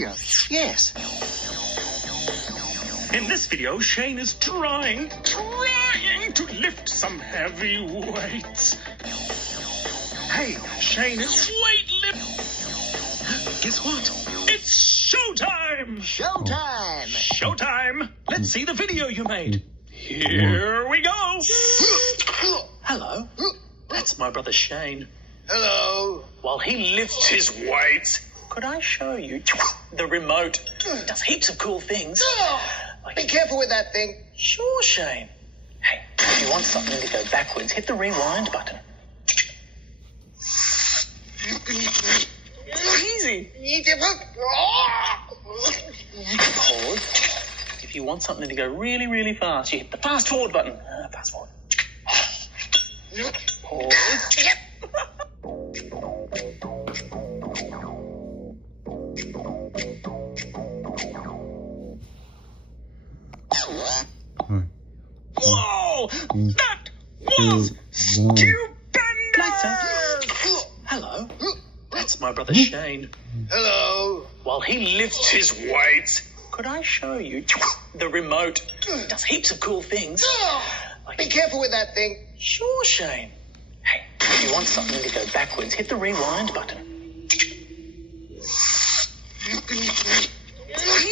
Yes. In this video, Shane is trying to lift some heavy weights. Hey, Shane is weightlifting. Guess what? It's showtime! Showtime! Showtime! Let's see the video you made. Here we go! Hello. That's my brother Shane. Hello. While he lifts his weights, could I show you the remote? It does heaps of cool things. Be careful with that thing. Sure, Shane. Hey, if you want something to go backwards, hit the rewind button. Easy. Pause. If you want something to go really, really fast, you hit the fast forward button. Fast forward. Pause. Whoa! That was stupendous! Hello. That's my brother Shane. Hello. While he lifts his weights, could I show you the remote? It does heaps of cool things. Be careful with that thing. Sure, Shane. Hey, if you want something to go backwards, hit the rewind button.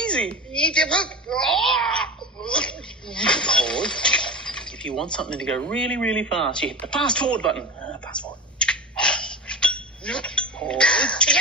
Easy. Pause. If you want something to go really, really fast, you hit the fast forward button. Fast forward. Pause.